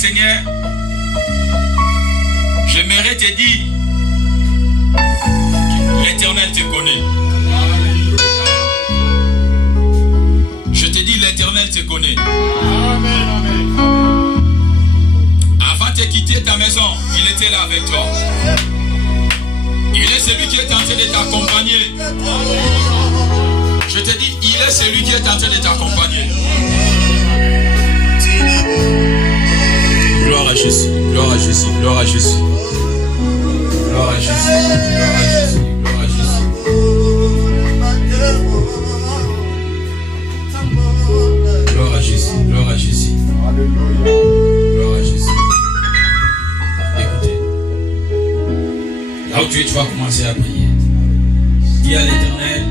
Seigneur, j'aimerais te dire, l'Éternel te connaît. Je te dis, l'Éternel te connaît. Avant de quitter ta maison, il était là avec toi. Il est celui qui est en train de t'accompagner. Je te dis, il est celui qui est en train de t'accompagner. Gloire à Jésus, gloire à Jésus, gloire à Jésus. Gloire à Jésus, gloire à Jésus, gloire à Jésus. Gloire à Jésus, gloire à Jésus. Gloire à Jésus. Écoutez. Là où tu es, tu vas commencer à prier. Dis à l'Éternel,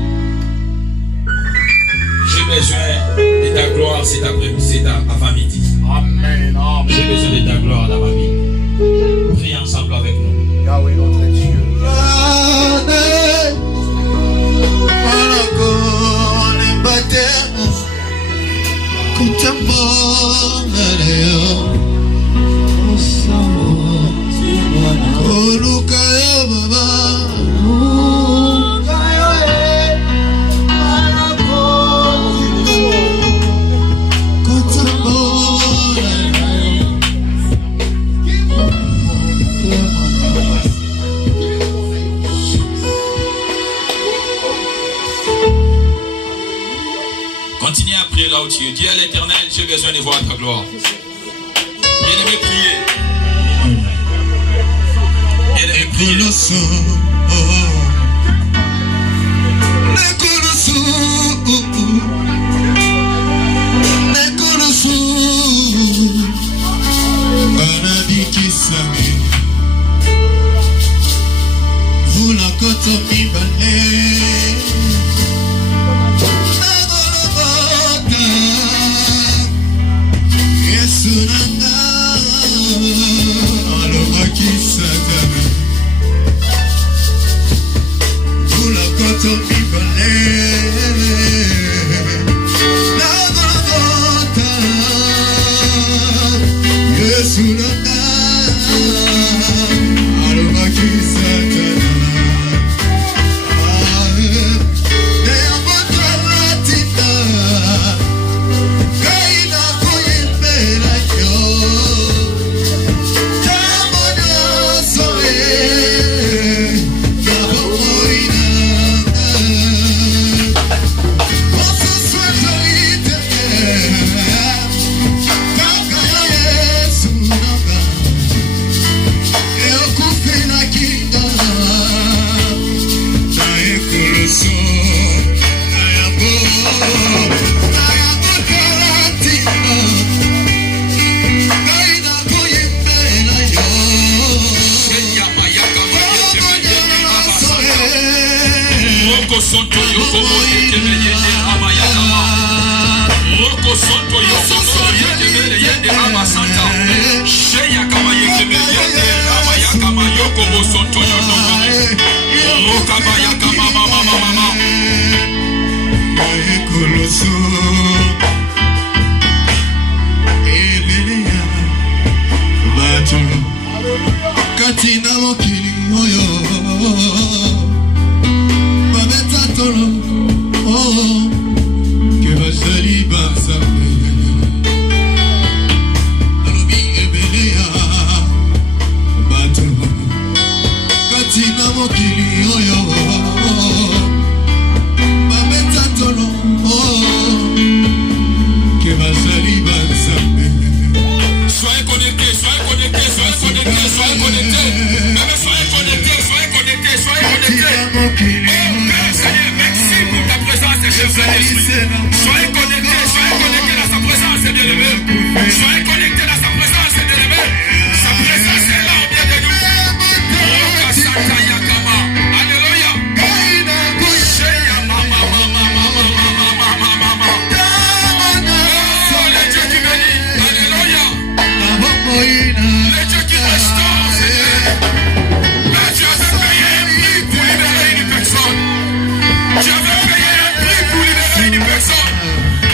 j'ai besoin de ta gloire cet après-midi, cet avant-midi. Amen, amen. J'ai besoin de ta gloire dans ma vie. Prie ensemble avec nous. Yahweh notre Dieu. Continue à prier là où tu es. Dis à l'Éternel, j'ai besoin de voir ta gloire. Bien-aimé, priez. Bien-aimé, priez.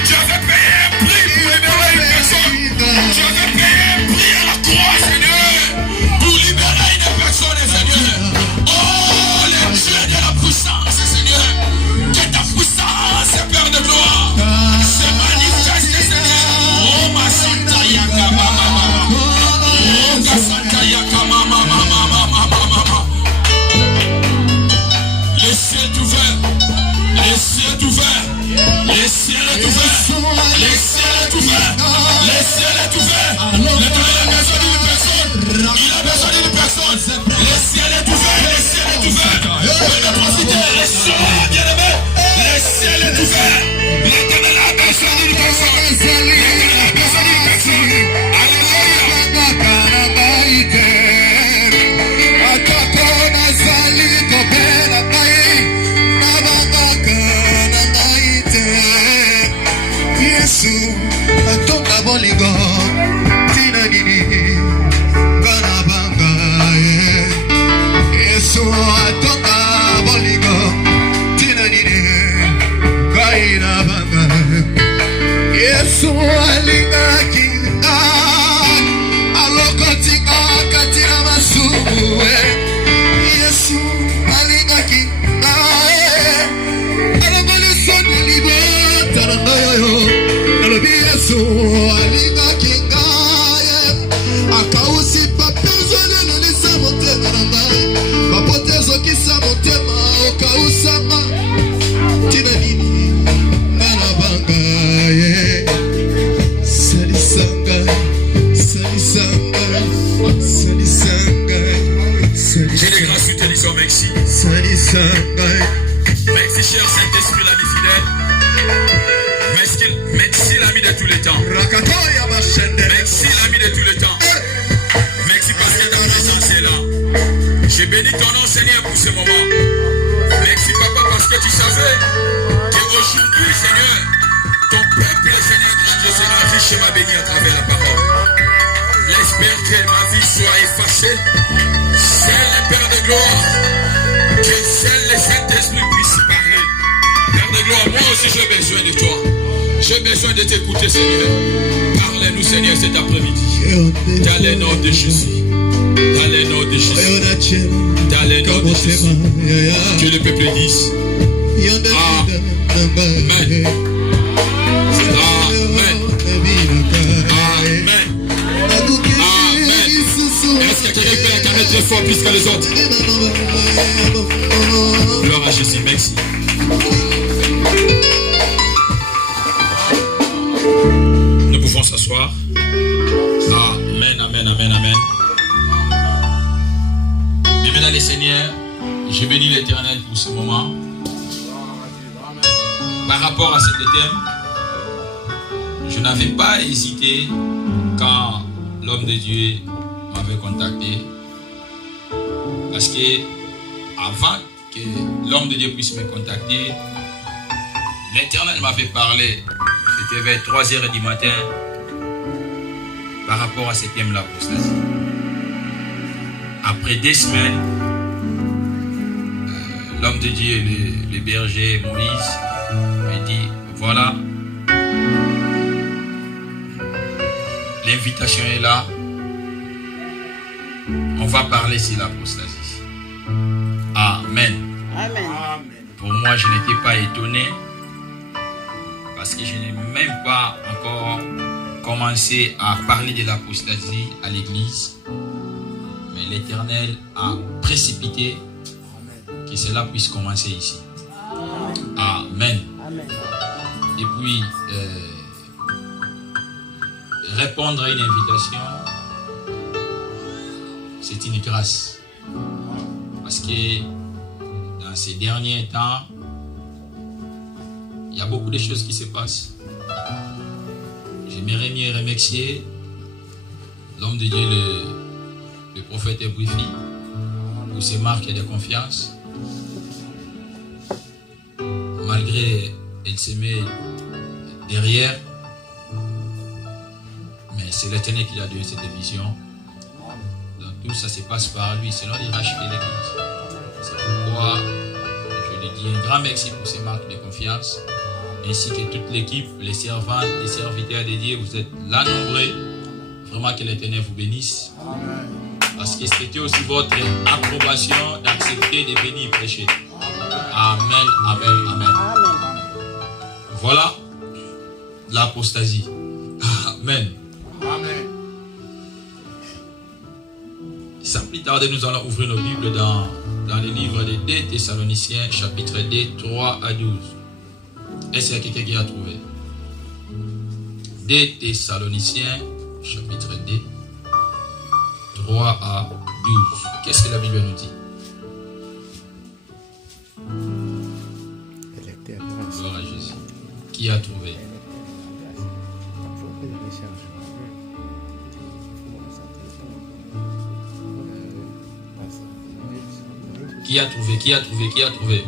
Je vais payer un prix pour libérer une personne. Je vais payer un prix à la Merci cher Saint-Esprit, l'ami fidèle. Merci l'ami de tous les temps. Merci l'ami de tous les temps. Merci parce que ta présence est là. Je bénis ton nom Seigneur pour ce moment. Merci papa parce que tu savais qu'aujourd'hui Seigneur, ton peuple Seigneur, Dieu Seigneur, riche m'a béni à travers la parole. J'espère que ma vie soit effacée. Seul le Père de gloire, que seul le Saint-Esprit puisse parler. Père de gloire, moi aussi j'ai besoin de toi. J'ai besoin de t'écouter Seigneur. Parle-nous Seigneur cet après-midi. Dans le nom de Jésus. Dans le nom de Jésus. Dans le nom de Jésus. Que le peuple dise. Amen. Amen. Amen. Amen. Est-ce que quelqu'un peut acclamer très fort plus que les autres? Gloire à Jésus, merci. Nous pouvons s'asseoir. Amen, amen, amen, amen. Bienvenue les Seigneurs. Je bénis l'Éternel pour ce moment. Par rapport à ce thème, je n'avais pas hésité quand l'homme de Dieu m'avait contacté. Parce que avant que l'homme de Dieu puisse me contacter, l'Éternel m'avait parlé. C'était vers 3h du matin par rapport à ce thème l'apostasie. Après 2 semaines, l'homme de Dieu, le berger Moïse, m'a dit, voilà, l'invitation est là, on va parler sur l'apostasie. Amen. Amen. Pour moi, je n'étais pas étonné, parce que je n'ai même pas encore commencé à parler de l'apostasie à l'église. Mais l'Éternel a précipité que cela puisse commencer ici. Amen. Amen. Et puis, répondre à une invitation, c'est une grâce. Parce que dans ces derniers temps, il y a beaucoup de choses qui se passent. J'aimerais mieux remercier l'homme de Dieu, le prophète Ebrifi, pour ses marques de confiance. Malgré elle se met derrière, mais c'est l'Éternel qui a donné cette vision. Donc tout ça se passe par lui, selon les racheter l'église. C'est pourquoi je lui dis un grand merci pour ces marques de confiance, ainsi que toute l'équipe, les servantes, les serviteurs de Dieu. Vous êtes là nombreux. Vraiment que l'Éternel vous bénisse. Parce que c'était aussi votre approbation d'accepter de venir prêcher. Amen, amen, amen. Voilà l'apostasie. Amen. Amen. Sans plus tarder, nous allons ouvrir nos Bibles dans le livre de 2 Thessaloniciens, chapitre 2, 3 à 12. Est-ce qu'il y a quelqu'un qui a trouvé? 2 Thessaloniciens, chapitre 2, 3 à 12. Qu'est-ce que la Bible nous dit? Gloire à Jésus. Qui a trouvé? Qui a trouvé? Qui a trouvé? Qui a trouvé?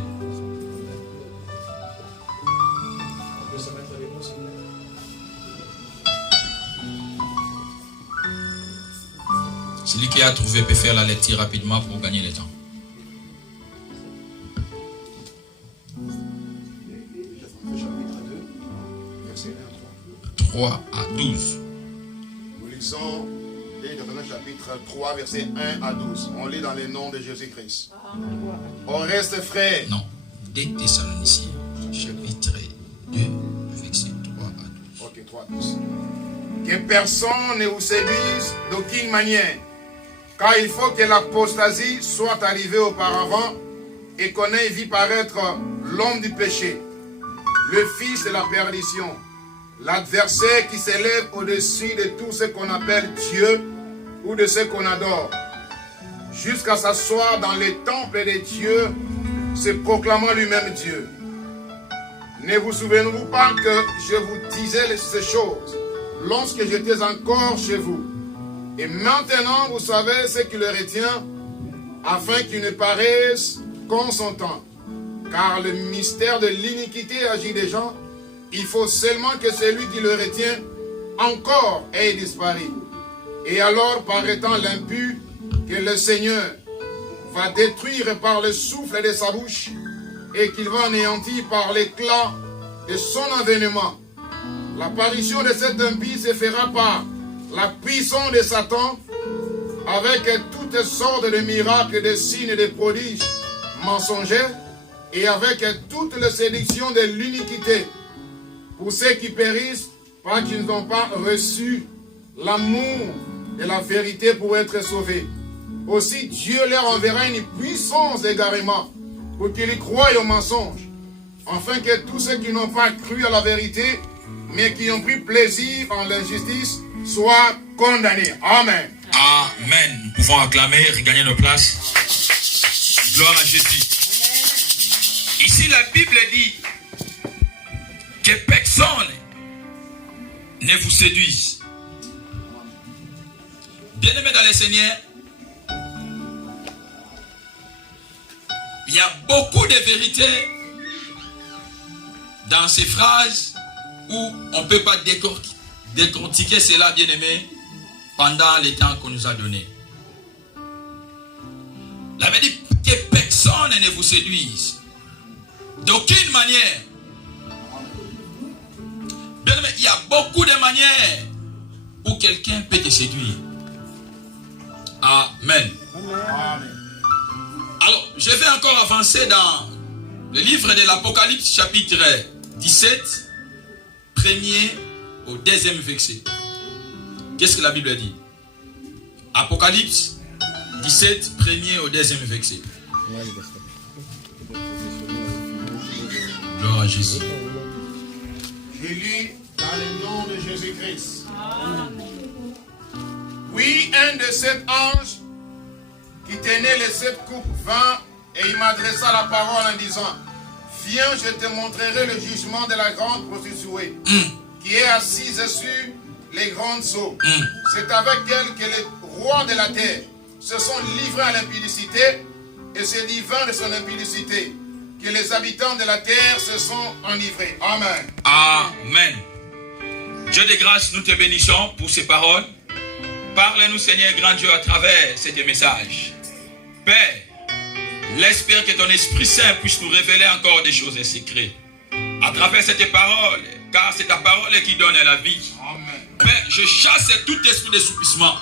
Celui qui a trouvé peut faire la lecture rapidement pour gagner le temps. 3 à 12. Nous lisons le chapitre 3, verset 1 à 12. On lit dans le nom de Jésus-Christ. On reste frères. Non, 2 Thessaloniciens, chapitre 2, verset 3 à 12. Ok, 3 à 12. Que personne ne vous séduise d'aucune manière, car il faut que l'apostasie soit arrivée auparavant et qu'on ait vu paraître l'homme du péché, le fils de la perdition, l'adversaire qui s'élève au-dessus de tout ce qu'on appelle Dieu ou de ce qu'on adore, jusqu'à s'asseoir dans les temples de Dieu se proclamant lui-même Dieu. Ne vous souvenez-vous pas que je vous disais ces choses lorsque j'étais encore chez vous? Et maintenant, vous savez ce qui le retient, afin qu'il ne paraisse qu'en son temps. Car le mystère de l'iniquité agit des gens. Il faut seulement que celui qui le retient encore ait disparu. Et alors paraîtant l'impur que le Seigneur va détruire par le souffle de sa bouche et qu'il va anéantir par l'éclat de son avènement. L'apparition de cet impie se fera par la puissance de Satan avec toutes sortes de miracles, de signes et de prodiges mensongers et avec toutes les séductions de l'iniquité pour ceux qui périssent parce qu'ils n'ont pas reçu l'amour de la vérité pour être sauvés. Aussi Dieu leur enverra une puissance d'égarement pour qu'ils y croient au mensonge, afin que tous ceux qui n'ont pas cru à la vérité, mais qui ont pris plaisir en l'injustice, soient condamnés. Amen. Amen. Nous pouvons acclamer, regagner nos places. Gloire à Jésus. Ici, la Bible dit que personne ne vous séduise. Bien-aimés dans le Seigneur, il y a beaucoup de vérités dans ces phrases où on ne peut pas décortiquer cela, bien-aimés, pendant les temps qu'on nous a donné. La Bible dit que personne ne vous séduise. D'aucune manière. Bien-aimés, il y a beaucoup de manières où quelqu'un peut te séduire. Amen. Amen. Alors, je vais encore avancer dans le livre de l'Apocalypse, chapitre 17, premier au 2e verset. Qu'est-ce que la Bible dit? Apocalypse 17, premier au 2e verset. Gloire à Jésus. Je lis dans le nom de Jésus-Christ. Oui, un de sept anges qui tenait les 7 coupes vint et il m'adressa la parole en disant: viens, je te montrerai le jugement de la grande prostituée qui est assise sur les grandes eaux. C'est avec elle que les rois de la terre se sont livrés à l'impudicité et se livrant de son impudicité, que les habitants de la terre se sont enivrés. Amen. Amen. Dieu de grâce, nous te bénissons pour ces paroles. Parle-nous, Seigneur, grand Dieu, à travers ces messages. Père, l'espère que ton Esprit Saint puisse nous révéler encore des choses secrètes à travers cette parole, car c'est ta parole qui donne la vie. Amen. Père, je chasse tout esprit d'assoupissement,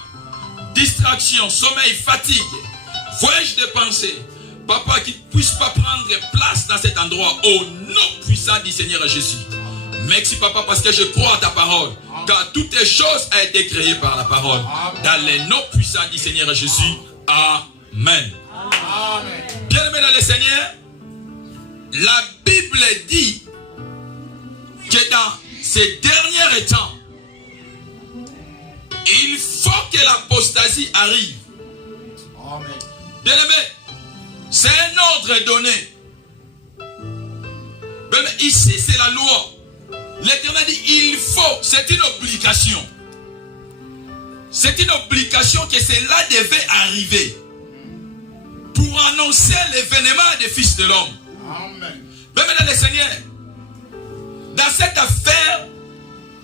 distraction, sommeil, fatigue, voyage de pensée. Papa, qu'il ne puisse pas prendre place dans cet endroit au nom puissant du Seigneur Jésus. Merci, Papa, parce que je crois à ta parole, car toutes les choses ont été créées par la parole. Dans le nom puissant du Seigneur Jésus. Amen. Amen. Bien-aimés dans le Seigneur, la Bible dit que dans ces derniers temps, il faut que l'apostasie arrive. Amen. Bien-aimés, c'est un ordre donné. Bien, ici, c'est la loi. L'Éternel dit, il faut, c'est une obligation. C'est une obligation que cela devait arriver pour annoncer l'événement des fils de l'homme. Amen. Bien, mesdames les seigneurs, dans cette affaire,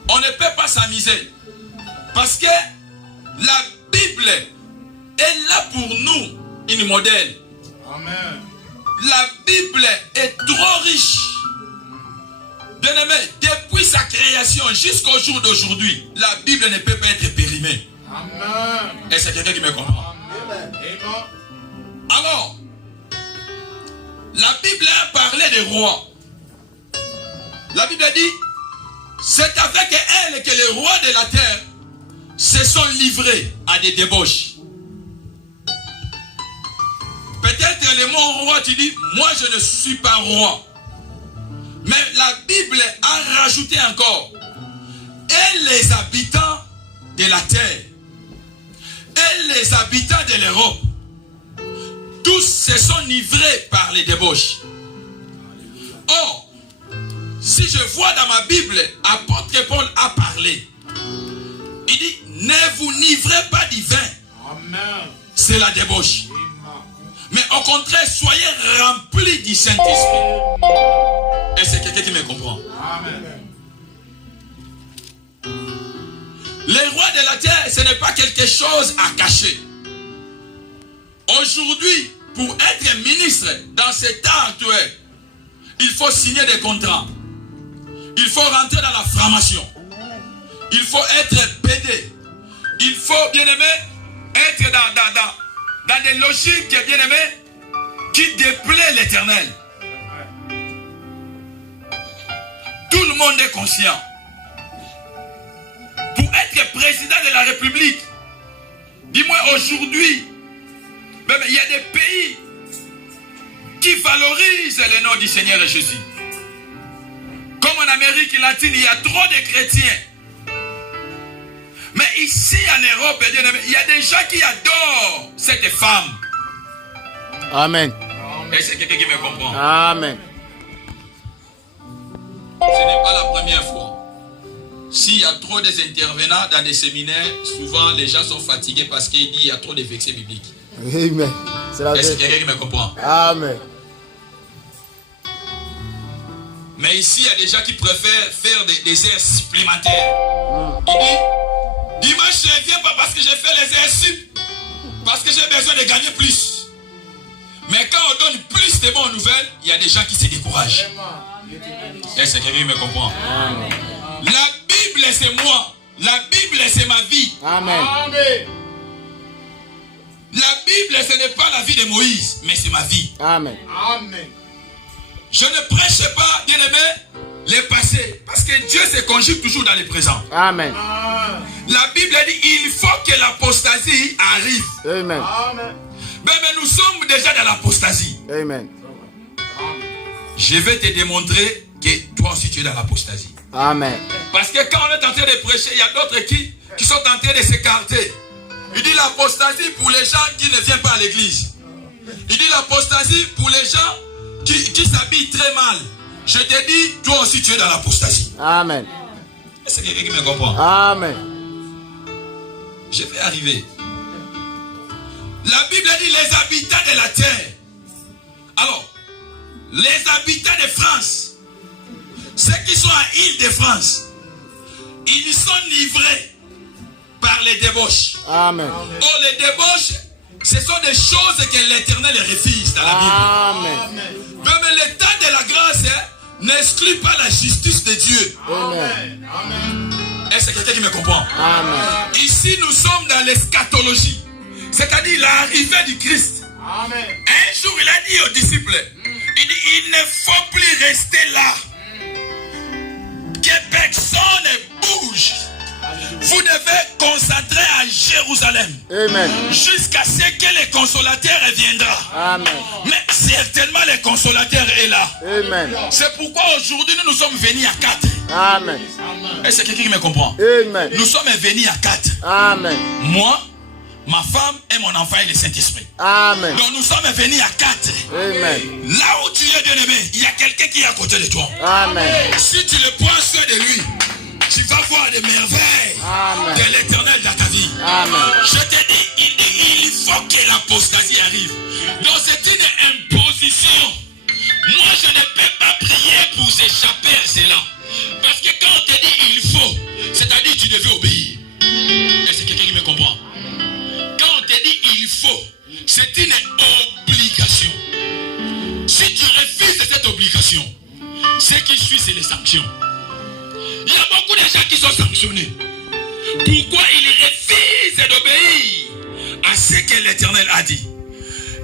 on ne peut pas s'amuser. Parce que la Bible est là pour nous, une modèle. Amen. La Bible est trop riche. Bien-aimé, depuis sa création jusqu'au jour d'aujourd'hui, la Bible ne peut pas être périmée. Amen. Et c'est quelqu'un qui me comprend. Amen. Alors, la Bible a parlé des rois. La Bible dit, c'est avec elle que les rois de la terre se sont livrés à des débauches. Peut-être le mot roi, tu dis, moi je ne suis pas roi. Mais la Bible a rajouté encore, et les habitants de la terre, et les habitants de l'Europe, tous se sont livrés par les débauches. Or, si je vois dans ma Bible, apôtre Paul a parlé. Il dit, ne vous livrez pas du vin. C'est la débauche. Mais au contraire, soyez remplis du Saint-Esprit. Et c'est quelqu'un qui me comprend. Les rois de la terre, ce n'est pas quelque chose à cacher. Aujourd'hui, pour être ministre dans ce temps actuel, il faut signer des contrats. Il faut rentrer dans la formation. Il faut être pédé. Il faut, bien aimé, être dans des logiques, bien aimé, qui déplaient l'Éternel. Tout le monde est conscient. Pour être président de la République, dis-moi aujourd'hui, il y a des pays qui valorisent le nom du Seigneur Jésus. Comme en Amérique latine, il y a trop de chrétiens. Mais ici en Europe, il y a des gens qui adorent cette femme. Amen. Et c'est quelqu'un qui me comprend. Amen. Ce n'est pas la première fois. S'il y a trop d'intervenants dans des séminaires, souvent les gens sont fatigués parce qu'il dit qu'il y a trop de versets bibliques. Amen. Et c'est quelqu'un qui me comprend. Amen. Mais ici, il y a des gens qui préfèrent faire des heures supplémentaires. Il dit, dimanche, je ne viens pas parce que j'ai fait les heures sup. Parce que j'ai besoin de gagner plus. Mais quand on donne plus de bonnes nouvelles, il y a des gens qui se découragent. Et c'est quelqu'un qui me comprend. Amen. La Bible, c'est moi. La Bible, c'est ma vie. Amen. La Bible, ce n'est pas la vie de Moïse, mais c'est ma vie. Amen. Amen. Je ne prêche pas, bien aimé, les passés. Parce que Dieu se conjugue toujours dans les présents. Amen. La Bible dit il faut que l'apostasie arrive. Amen. Amen. Mais nous sommes déjà dans l'apostasie. Amen. Je vais te démontrer que toi aussi tu es dans l'apostasie. Amen. Parce que quand on est en train de prêcher, il y a d'autres qui sont en train de s'écarter. Il dit l'apostasie pour les gens qui ne viennent pas à l'église. Il dit l'apostasie pour les gens qui s'habillent très mal. Je te dis, toi aussi tu es dans l'apostasie. Amen. C'est quelqu'un qui me comprend. Amen. Je vais arriver. La Bible dit les habitants de la terre. Alors, les habitants de France, ceux qui sont à Île-de-France, ils sont livrés par les débauches. Amen. Or, les débauches, ce sont des choses que l'Éternel refuse dans la Bible. Amen. Même le temps de la grâce n'exclut pas la justice de Dieu. Amen. Et c'est quelqu'un qui me comprend. Amen. Ici, nous sommes dans l'eschatologie, c'est-à-dire l'arrivée du Christ. Amen. Un jour, il a dit aux disciples, il dit, il ne faut plus rester là. Que personne ne bouge. Vous devez concentrer à Jérusalem. Amen. Jusqu'à ce que le consolateur viendra. Amen. Mais certainement le consolateur est là. Amen. C'est pourquoi aujourd'hui nous sommes venus à 4. Amen. Et c'est quelqu'un qui me comprend. Amen. Nous sommes venus à 4. Amen. Moi, ma femme et mon enfant et le Saint-Esprit. Amen. Donc nous sommes venus à 4. Amen. Là où tu es bien aimé, il y a quelqu'un qui est à côté de toi. Amen. Si tu le prends soin de lui, tu vas voir des merveilles Amen. de l'Éternel dans ta vie. Amen. Je te dis, il faut que l'apostasie arrive. Donc c'est une imposition. Moi je ne peux pas prier pour s'échapper à cela. Parce que quand on te dit il faut, c'est-à-dire tu devais obéir. Et c'est quelqu'un qui me comprend. Quand on te dit il faut, c'est une obligation. Si tu refuses cette obligation, ce qui suit c'est les sanctions. Il y a beaucoup de gens qui sont sanctionnés. Pourquoi ils refusent d'obéir à ce que l'Éternel a dit?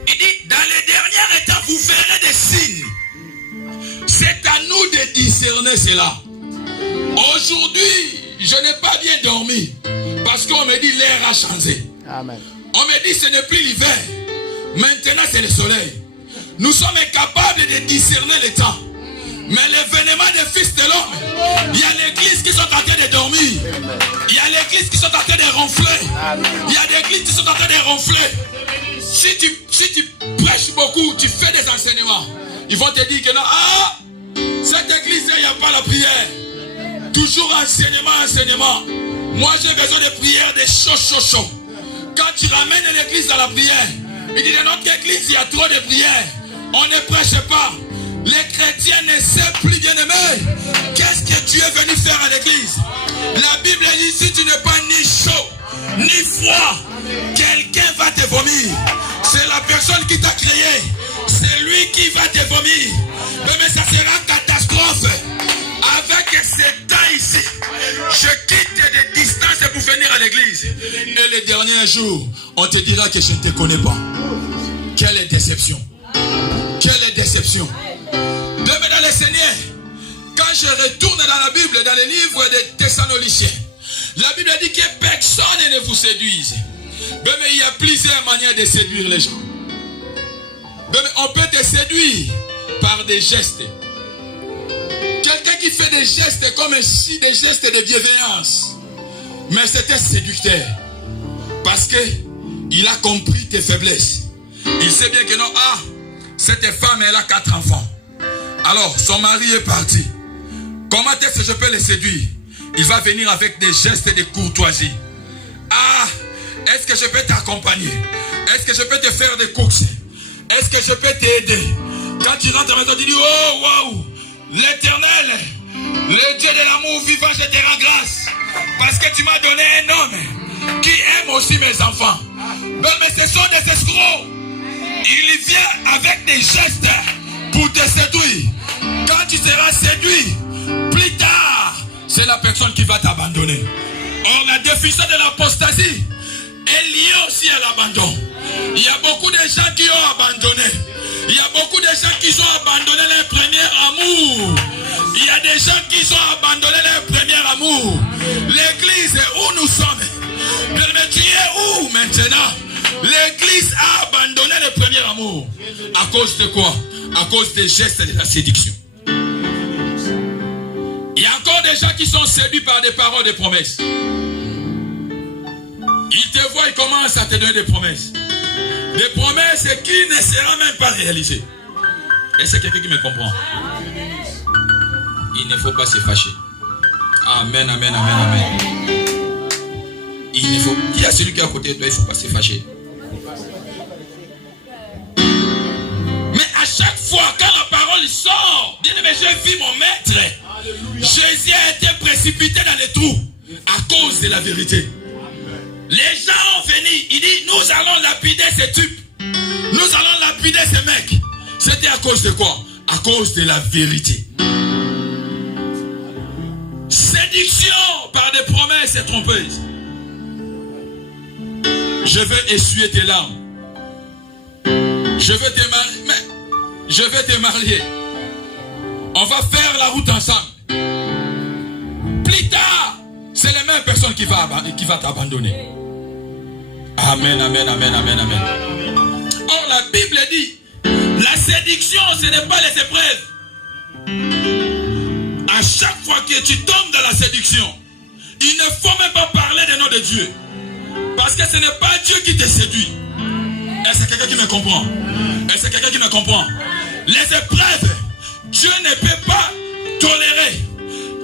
Il dit, dans les derniers temps, vous verrez des signes. C'est à nous de discerner cela. Aujourd'hui, je n'ai pas bien dormi. Parce qu'on me dit l'air a changé. Amen. On me dit ce n'est plus l'hiver. Maintenant c'est le soleil. Nous sommes incapables de discerner le temps. Mais l'événement des fils de l'homme, il y a l'église qui sont en train de dormir. Il y a l'église qui sont en train de ronfler. Il y a des églises qui sont en train de ronfler. Si tu prêches beaucoup, tu fais des enseignements, ils vont te dire que non, cette église, il n'y a pas la prière. Toujours enseignement. Moi, j'ai besoin de prière, des chaud. Quand tu ramènes l'église dans la prière, il dit dans notre église, il y a trop de prières. On ne prêche pas. Les chrétiens ne savent plus, bien aimé. Qu'est-ce que tu es venu faire à l'église? La Bible dit, si tu n'es pas ni chaud, ni froid, quelqu'un va te vomir. C'est la personne qui t'a créé. C'est lui qui va te vomir. Mais ça sera catastrophe. Avec ces temps ici, je quitte des distances pour venir à l'église. Et les derniers jours, on te dira que je ne te connais pas. Quelle déception. Quelle déception. Demain dans le Seigneur, quand je retourne dans la Bible, dans les livres des Thessaloniciens, la Bible dit que personne ne vous séduise. Mais il y a plusieurs manières de séduire les gens. Mais on peut te séduire par des gestes. Quelqu'un qui fait des gestes comme si des gestes de bienveillance. Mais c'était séducteur. Parce que il a compris tes faiblesses. Il sait bien que non, cette femme, elle a 4 enfants. Alors, son mari est parti. Comment est-ce que je peux le séduire? Il va venir avec des gestes de courtoisie. Est-ce que je peux t'accompagner? Est-ce que je peux te faire des courses? Est-ce que je peux t'aider? Quand tu rentres à la maison, tu dis, oh, waouh, l'Éternel, le Dieu de l'amour vivant, je te rends grâce. Parce que tu m'as donné un homme qui aime aussi mes enfants. Mais ce sont des escrocs. Il vient avec des gestes pour te séduire. Quand tu seras séduit, plus tard, c'est la personne qui va t'abandonner. Or, la définition de l'apostasie est liée aussi à l'abandon. Il y a beaucoup de gens qui ont abandonné. Il y a beaucoup de gens qui ont abandonné leur premier amour. Il y a des gens qui ont abandonné leur premier amour. L'église où nous sommes. Mais tu es où maintenant? L'église a abandonné le premier amour. À cause de quoi? À cause des gestes de la séduction. Il y a encore des gens qui sont séduits par des paroles de promesses. Ils te voient, ils commencent à te donner des promesses. Des promesses qui ne seront même pas réalisées. Et c'est quelqu'un qui me comprend. Il ne faut pas se fâcher. Amen, amen, amen, amen. Il y a celui qui est à côté de toi, il ne faut pas se fâcher. Mais à chaque fois, quand la parole sort, dis mais je vis mon maître. Jésus a été précipité dans les trous à cause de la vérité. Les gens ont venu, il dit, nous allons lapider ces types. Nous allons lapider ces mecs. C'était à cause de quoi? À cause de la vérité. Séduction par des promesses trompeuses. Je vais essuyer tes larmes. Je vais te marier. Mais je vais te marier. On va faire la route ensemble. Plus tard, c'est les mêmes personnes qui va t'abandonner. Amen, amen, amen, amen, amen. Or, la Bible dit, la séduction, ce n'est pas les épreuves. À chaque fois que tu tombes dans la séduction, il ne faut même pas parler du nom de Dieu. Parce que ce n'est pas Dieu qui te séduit. Est-ce que quelqu'un qui me comprend? Est-ce que quelqu'un qui me comprend? Les épreuves, Dieu ne peut pas tolérer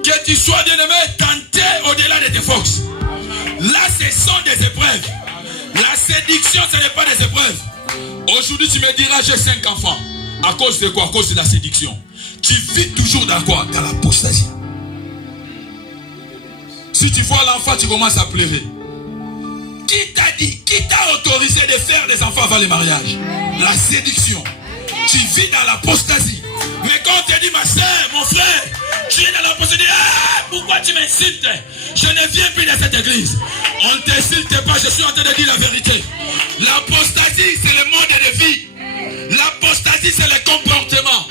que tu sois bien-aimé tenté au-delà de tes forces. Là, ce sont des épreuves. La séduction, ce n'est pas des épreuves. Aujourd'hui, tu me diras, j'ai 5 enfants. À cause de quoi? À cause de la séduction. Tu vis toujours dans quoi? Dans l'apostasie. Si tu vois l'enfant, tu commences à pleurer. Qui t'a dit? Qui t'a autorisé de faire des enfants avant le mariage? La séduction. Tu vis dans l'apostasie. Mais quand on te dit, ma soeur, mon frère, tu es dans l'apostasie, pourquoi tu m'insultes? Je ne viens plus dans cette église. On ne t'insulte pas, je suis en train de dire la vérité. L'apostasie, c'est le mode de vie. L'apostasie, c'est le comportement.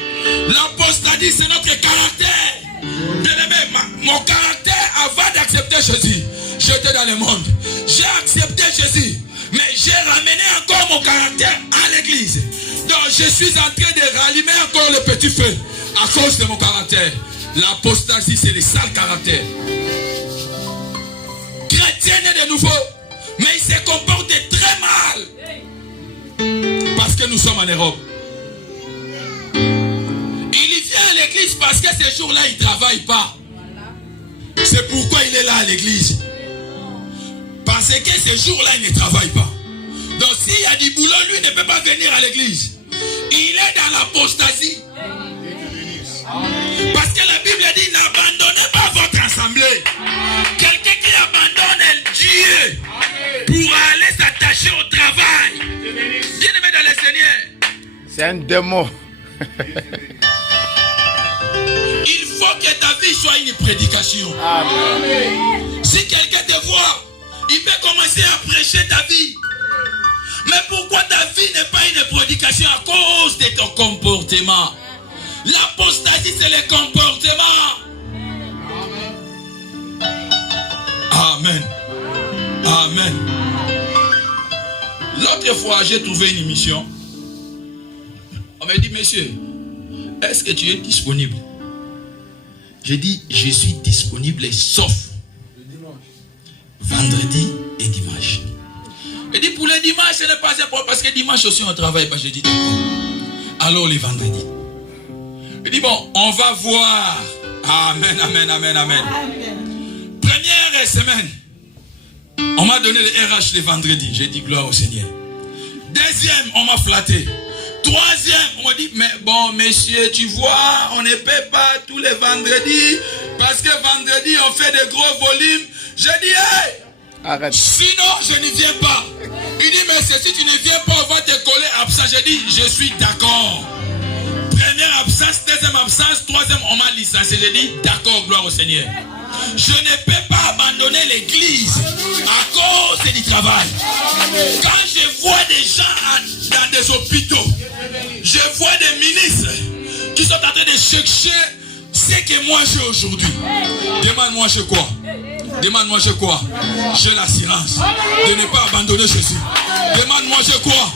L'apostasie, c'est notre caractère. Bien-aimé, mon caractère avant d'accepter Jésus, j'étais dans le monde. J'ai accepté Jésus, mais j'ai ramené encore mon caractère à l'église. Donc je suis en train de rallumer encore le petit feu à cause de mon caractère. L'apostasie, c'est le sale caractère. Chrétien est de nouveau, mais il se comporte très mal. nous sommes en Europe. Il vient à l'église parce que ces jours-là, il ne travaille pas. C'est pourquoi il est là à l'église. Parce que ces jours-là, il ne travaille pas. Donc s'il y a du boulot, lui ne peut pas venir à l'église. Il est dans l'apostasie. Parce que la Bible dit, n'abandonnez pas votre assemblée. Quelqu'un qui abandonne Dieu pour aller s'attacher au travail. Bien-aimé dans le Seigneur. C'est un démon. Il faut que ta vie soit une prédication. Amen. Si quelqu'un te voit, il peut commencer à prêcher ta vie. Mais pourquoi ta vie n'est pas une prédication? À cause de ton comportement. L'apostasie, c'est le comportement. Amen. Amen. L'autre fois, j'ai trouvé une émission. On m'a dit, monsieur, est-ce que tu es disponible? J'ai dit, je suis disponible sauf vendredi et dimanche. Il dit, pour le dimanche, ce n'est pas un problème parce que dimanche aussi on ne travaille pas. J'ai dit, d'accord. Alors les vendredis. Il dit, bon, on va voir. Amen, amen, amen, amen. Première semaine, on m'a donné le RH les vendredis. J'ai dit, gloire au Seigneur. Deuxième, on m'a flatté. Troisième, on m'a dit, mais bon, messieurs, tu vois, on ne paie pas tous les vendredis parce que vendredi, on fait des gros volumes. J'ai dit, hey, arrête. Sinon, je ne viens pas. Il dit, mais si tu ne viens pas, on va te coller absent. J'ai dit, je suis d'accord. Première absence, deuxième absence, troisième, on m'a licencié. J'ai dit, d'accord, gloire au Seigneur. Je ne peux pas abandonner l'église à cause du travail. Quand je vois des gens dans des hôpitaux, je vois des ministres qui sont en train de chercher ce que moi j'ai aujourd'hui. Demande-moi j'ai quoi? Demande-moi j'ai quoi? J'ai l'assurance de ne pas abandonner Jésus. Demande-moi j'ai quoi?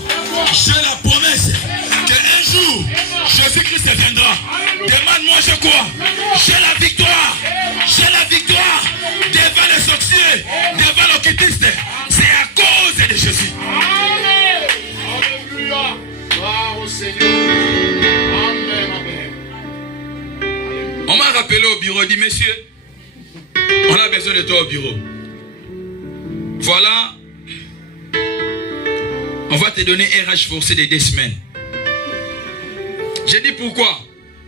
J'ai la promesse qu'un jour Jésus-Christ viendra. Demande-moi j'ai quoi? J'ai la victoire. J'ai la victoire devant les sorciers, devant l'occultiste. C'est à cause de Jésus. Alléluia. Gloire au Seigneur. Amen, amen. On m'a rappelé au bureau, dit, messieurs, on a besoin de toi au bureau. Voilà, on va te donner RH forcé de 2 semaines. J'ai dit pourquoi?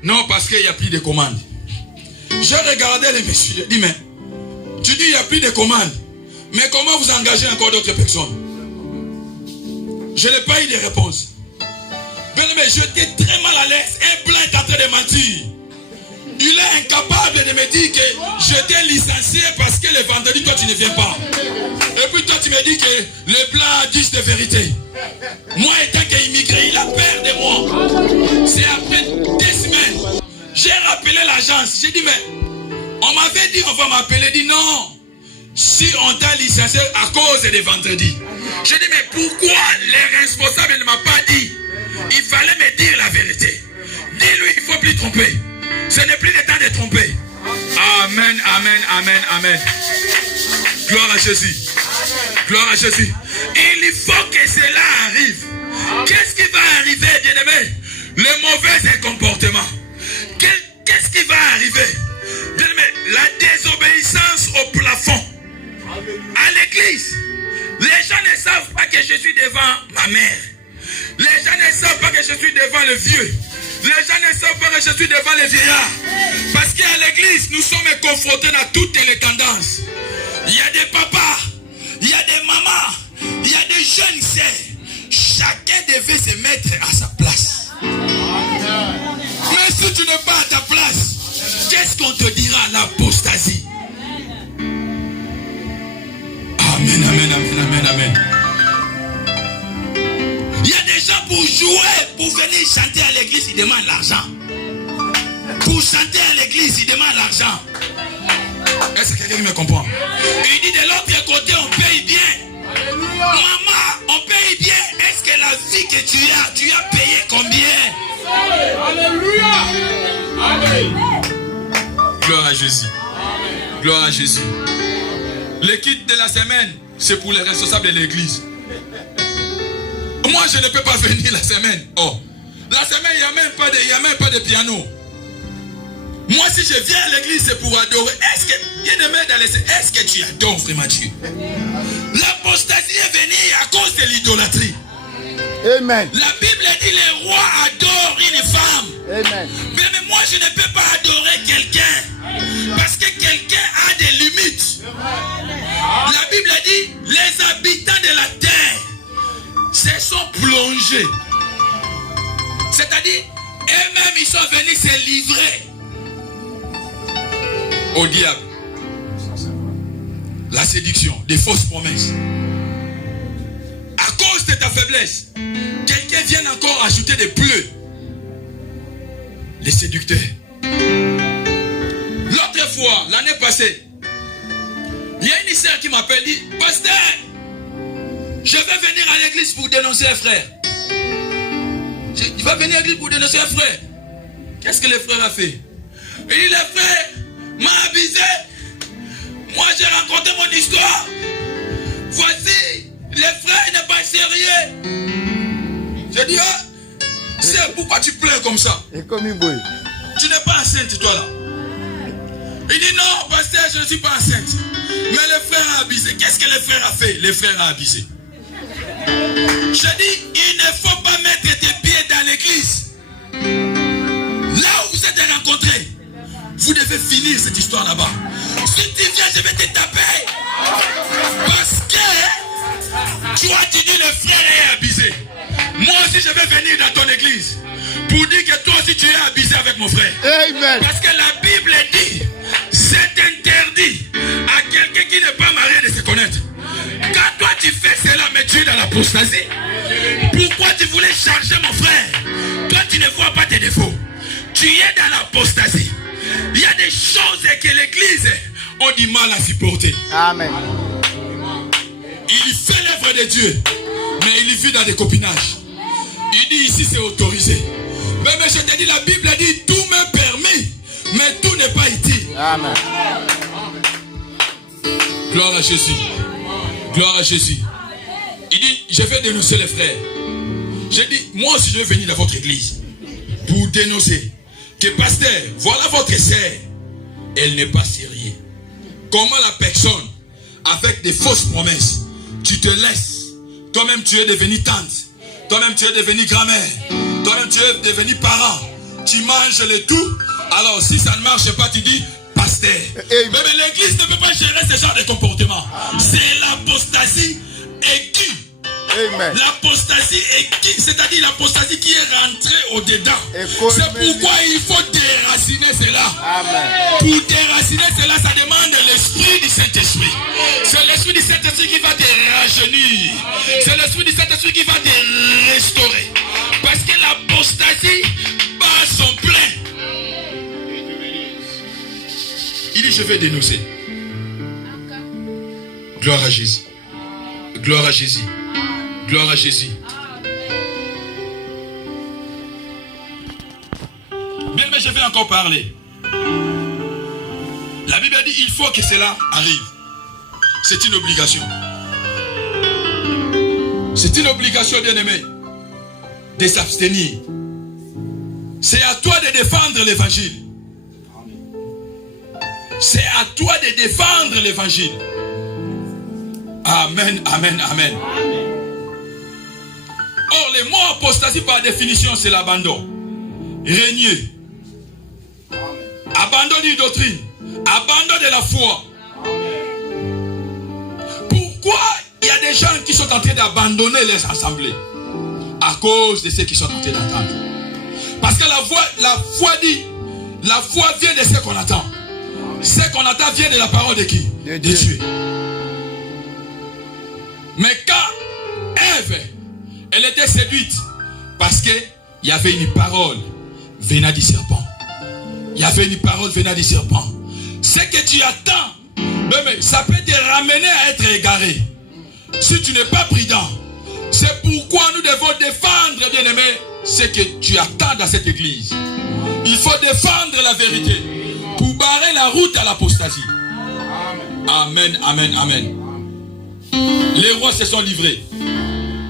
Non, parce qu'il n'y a plus de commandes. J'ai regardé les messieurs, j'ai dit, mais tu dis il n'y a plus de commandes, mais comment vous engagez encore d'autres personnes? Je n'ai pas eu de réponse. Mais j'étais très mal à l'aise. Un blanc est en train de mentir. Il est incapable de me dire que j'étais licencié parce que le vendredi, toi tu ne viens pas. Et puis toi tu me dis que les blancs disent de vérité. Moi étant qu'immigré, il a peur de moi. C'est après 2 semaines. J'ai rappelé l'agence. J'ai dit, mais on m'avait dit on va m'appeler. Dit non. Si on t'a licencié à cause des vendredis. J'ai dit, mais pourquoi les responsables ne m'ont pas dit? Il fallait me dire la vérité. Dis-lui, il ne faut plus tromper. Ce n'est plus le temps de tromper. Amen, amen, amen, amen. Gloire à Jésus. Gloire à Jésus. Il faut que cela arrive. Qu'est-ce qui va arriver, bien-aimé? Le mauvais comportement. Qu'est-ce qui va arriver? Bien-aimé, la désobéissance au plafond. À l'église, les gens ne savent pas que je suis devant ma mère. Les gens ne savent pas que je suis devant le vieux. Les gens ne savent pas que je suis devant les vieillards. Parce qu'à l'église, nous sommes confrontés à toutes les tendances. Il y a des papas, il y a des mamans, il y a des jeunes sœurs. Chacun devait se mettre à sa place. Mais si tu n'es pas à ta place, qu'est-ce qu'on te dira? L'apostasie. Amen, amen, amen, amen, amen. Il y a des gens pour jouer, pour venir chanter à l'église, ils demandent l'argent. Pour chanter à l'église, ils demandent l'argent. Est-ce que quelqu'un me comprend? Il dit de l'autre côté, on paye bien. Maman, on paye bien. Est-ce que la vie que tu as payé combien? Alléluia. Amen. Gloire à Jésus. Gloire à Jésus. Le kit de la semaine, c'est pour les responsables de l'église. Moi, je ne peux pas venir la semaine. Oh, la semaine, il n'y a même pas de piano. Moi, si je viens à l'église, c'est pour adorer. Est-ce que tu adores vraiment Dieu? L'apostasie est venue à cause de l'idolâtrie. Amen. La Bible dit les rois adorent une femme. Amen. Mais moi, je ne peux pas adorer quelqu'un. Parce que quelqu'un a des limites. La Bible dit les habitants de la terre se sont plongés. C'est-à-dire, eux-mêmes, ils sont venus se livrer au diable. La séduction, des fausses promesses. À cause de ta faiblesse, quelqu'un vient encore ajouter des pleurs. Les séducteurs. L'autre fois, l'année passée, il y a une sœur qui m'appelle, dit, pasteur, je vais venir à l'église pour dénoncer un frère. Il va venir à l'église pour dénoncer un frère. Qu'est-ce que le frère a fait? Il dit, le frère m'a abusé. Moi, j'ai raconté mon histoire. Voici, le frère n'est pas sérieux. Je dis, ah, c'est pourquoi tu pleures comme ça? Et comme une bouille. Tu n'es pas enceinte, toi là. Il dit, non, pasteur, je ne suis pas enceinte. Mais le frère a abusé. Qu'est-ce que le frère a fait? Le frère a abusé. Je dis, il ne faut pas mettre tes pieds dans l'église. Là où vous êtes rencontrés, vous devez finir cette histoire là-bas. Si tu viens, je vais te taper. Parce que toi, tu dis le frère est abusé. Moi aussi, je vais venir dans ton église pour dire que toi aussi, tu es abusé avec mon frère. Amen. Parce que la Bible dit, c'est interdit à quelqu'un qui n'est pas marié de se connaître. Quand toi, tu fais cela, mais tu es dans l'apostasie, pourquoi tu voulais changer mon frère? Toi, tu ne vois pas tes défauts. Tu es dans l'apostasie. Il y a des choses que l'église a du mal à supporter. Amen. Il fait l'œuvre de Dieu, mais il vit dans des copinages. Il dit ici c'est autorisé. Mais je te dis, la Bible dit tout m'est permis, mais tout n'est pas utile. Amen. Gloire à Jésus. Gloire à Jésus. Il dit, je vais dénoncer les frères. J'ai dit, moi aussi je vais venir dans votre église pour dénoncer que pasteur, voilà votre sœur, elle n'est pas sérieuse. Comment la personne, avec des fausses promesses, tu te laisses, toi-même tu es devenu tante, toi-même tu es devenu grand-mère, toi-même tu es devenu parent, tu manges le tout, alors si ça ne marche pas, tu dis pasteur. Mais l'église ne peut pas gérer ce genre de comportement. C'est l'apostasie aiguë. Amen. L'apostasie aiguë, c'est-à-dire l'apostasie qui est rentrée au-dedans. C'est pourquoi il faut déraciner cela. Amen. Pour déraciner cela, ça demande l'esprit du Saint-Esprit. C'est l'esprit du Saint-Esprit qui va te rajeunir. C'est l'esprit du Saint-Esprit qui va te restaurer. Parce que l'apostasie bat son plein. Il dit, je vais dénoncer. Gloire à Jésus. Gloire à Jésus. Gloire à Jésus. Bien, mais je vais encore parler. La Bible dit il faut que cela arrive. C'est une obligation. C'est une obligation, bien-aimé, de s'abstenir. C'est à toi de défendre l'évangile. C'est à toi de défendre l'évangile. Amen, amen, amen. Or, le mot apostasie par définition, c'est l'abandon. Régner. Abandon d'une doctrine. Abandon de la foi. Pourquoi il y a des gens qui sont en train d'abandonner les assemblées? À cause de ceux qui sont en train d'entendre. Parce que la foi dit, la foi vient de ce qu'on attend. Ce qu'on attend vient de la parole de qui? De Dieu. Mais quand Ève, elle était séduite, parce qu'il y avait une parole venant du serpent. Il y avait une parole venant du serpent. Ce que tu attends, mais ça peut te ramener à être égaré. Si tu n'es pas prudent, c'est pourquoi nous devons défendre, bien-aimé, ce que tu attends dans cette église. Il faut défendre la vérité pour barrer la route à l'apostasie. Amen, amen, amen. Les rois se sont livrés.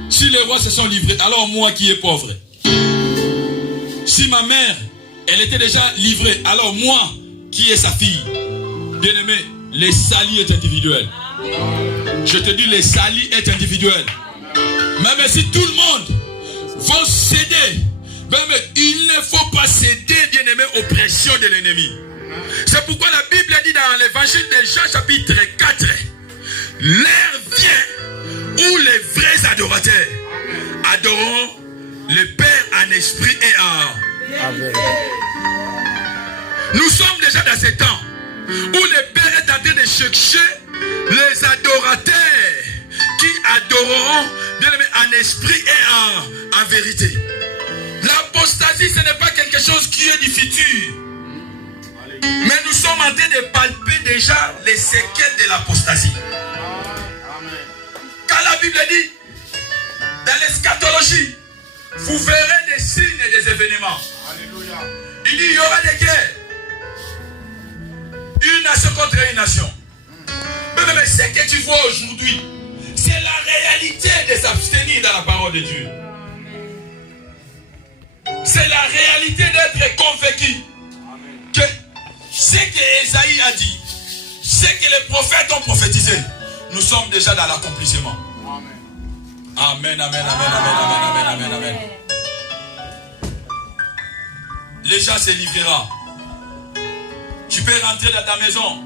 Si les rois se sont livrés, alors moi qui est pauvre. Si ma mère, elle était déjà livrée, alors moi qui est sa fille. Bien-aimé, les salis est individuel. Je te dis, les salis est individuel. Même si tout le monde va céder, même il ne faut pas céder, bien-aimé, aux pressions de l'ennemi. C'est pourquoi la Bible dit dans l'évangile de Jean chapitre 4, l'heure vient où les vrais adorateurs adoreront le Père en esprit et en vérité. Nous sommes déjà dans ce temps où le Père est en train de chercher les adorateurs qui adoreront en esprit et en vérité. L'apostasie, ce n'est pas quelque chose qui est du futur. Mais nous sommes en train de palper déjà les séquelles de l'apostasie. Quand la Bible dit, dans l'eschatologie, vous verrez des signes et des événements. Il dit, il y aura des guerres. Une nation contre une nation. Mais ce que tu vois aujourd'hui, c'est la réalité de s'abstenir dans la parole de Dieu. C'est la réalité d'être convaincu que ce que Esaïe a dit, ce que les prophètes ont prophétisé, nous sommes déjà dans l'accomplissement. Amen, amen, amen, amen, amen, amen, amen, amen. Les gens se livrera. Tu peux rentrer dans ta maison.